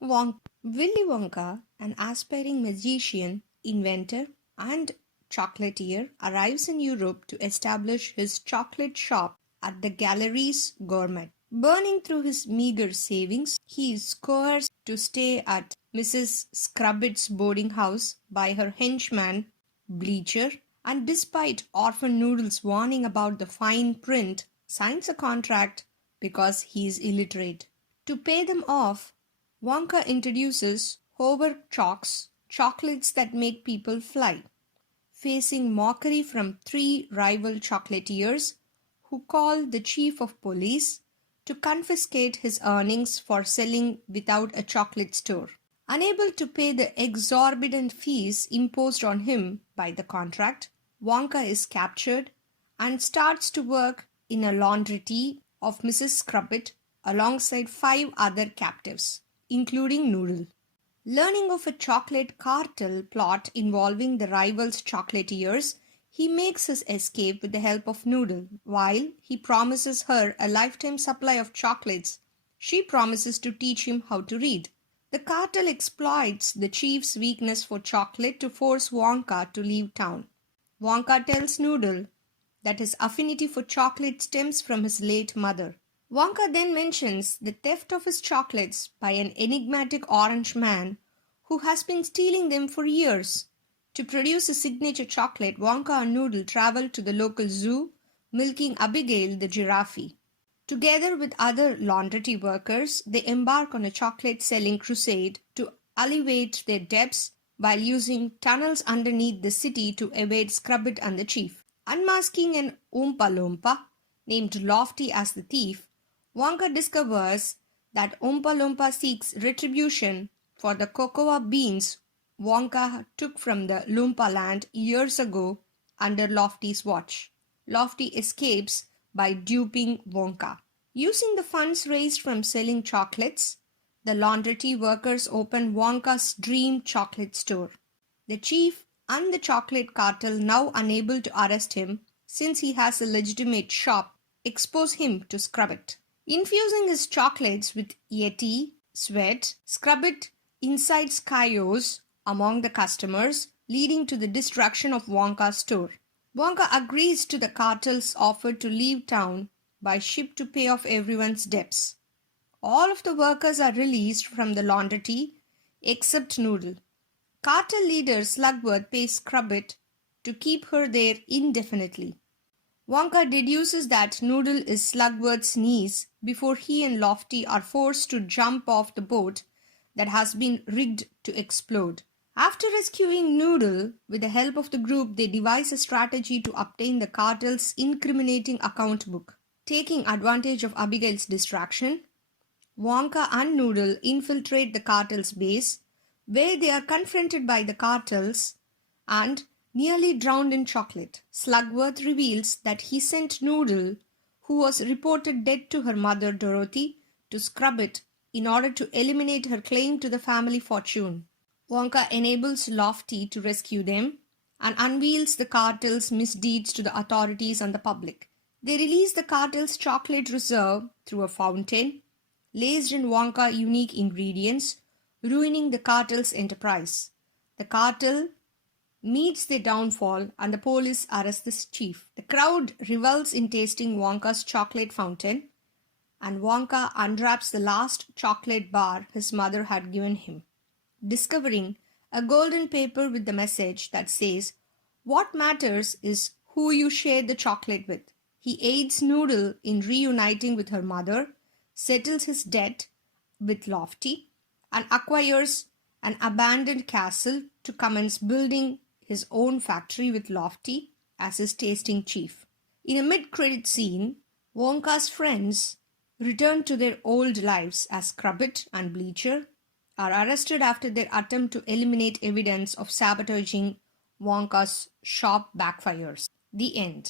Willy Wonka, an aspiring magician, inventor, and chocolatier, arrives in Europe to establish his chocolate shop at the Galleries Gourmet. Burning through his meager savings, he is coerced to stay at Mrs. Scrubbit's boarding house by her henchman, Bleacher, and despite Orphan Noodle's warning about the fine print, signs a contract because he is illiterate. To pay them off, Wonka introduces Hover Chocks, chocolates that make people fly, facing mockery from three rival chocolatiers who call the chief of police to confiscate his earnings for selling without a chocolate store. Unable to pay the exorbitant fees imposed on him by the contract, Wonka is captured and starts to work in a laundry of Mrs. Scrubbit alongside 5 other captives, including Noodle. Learning of a chocolate cartel plot involving the rivals' chocolatiers, he makes his escape with the help of Noodle. While he promises her a lifetime supply of chocolates, she promises to teach him how to read. The cartel exploits the chief's weakness for chocolate to force Wonka to leave town. Wonka tells Noodle that his affinity for chocolate stems from his late mother. Wonka then mentions the theft of his chocolates by an enigmatic orange man who has been stealing them for years. To produce a signature chocolate, Wonka and Noodle travel to the local zoo, milking Abigail the giraffe. Together with other laundry workers, they embark on a chocolate-selling crusade to alleviate their debts while using tunnels underneath the city to evade Scrubbit and the chief. Unmasking an Oompa Loompa, named Lofty as the thief, Wonka discovers that Oompa Loompa seeks retribution for the cocoa beans Wonka took from the Loompa land years ago under Lofty's watch. Lofty escapes by duping Wonka. Using the funds raised from selling chocolates, the laundry workers open Wonka's dream chocolate store. The chief and the chocolate cartel, now unable to arrest him since he has a legitimate shop, expose him to Scrubbit. Infusing his chocolates with Yeti, Sweat, Scrubbit incites chaos among the customers, leading to the destruction of Wonka's store. Wonka agrees to the cartel's offer to leave town by ship to pay off everyone's debts. All of the workers are released from the laundry except Noodle. Cartel leader Slugworth pays Scrubbit to keep her there indefinitely. Wonka deduces that Noodle is Slugworth's niece before he and Lofty are forced to jump off the boat that has been rigged to explode. After rescuing Noodle, with the help of the group, they devise a strategy to obtain the cartel's incriminating account book. Taking advantage of Abigail's distraction, Wonka and Noodle infiltrate the cartel's base, where they are confronted by the cartels and nearly drowned in chocolate. Slugworth reveals that he sent Noodle, who was reported dead to her mother Dorothy, to Scrubbit in order to eliminate her claim to the family fortune. Wonka enables Lofty to rescue them and unveils the cartel's misdeeds to the authorities and the public. They release the cartel's chocolate reserve through a fountain, laced in Wonka unique ingredients, ruining the cartel's enterprise. The cartel meets their downfall and the police arrest the chief. The crowd revels in tasting Wonka's chocolate fountain, and Wonka unwraps the last chocolate bar his mother had given him, discovering a golden paper with the message that says, "What matters is who you share the chocolate with." He aids Noodle in reuniting with her mother, settles his debt with Lofty, and acquires an abandoned castle to commence building his own factory with Lofty as his tasting chief. In a mid-credit scene, Wonka's friends return to their old lives as Scrubbit and Bleacher are arrested after their attempt to eliminate evidence of sabotaging Wonka's shop backfires. The end.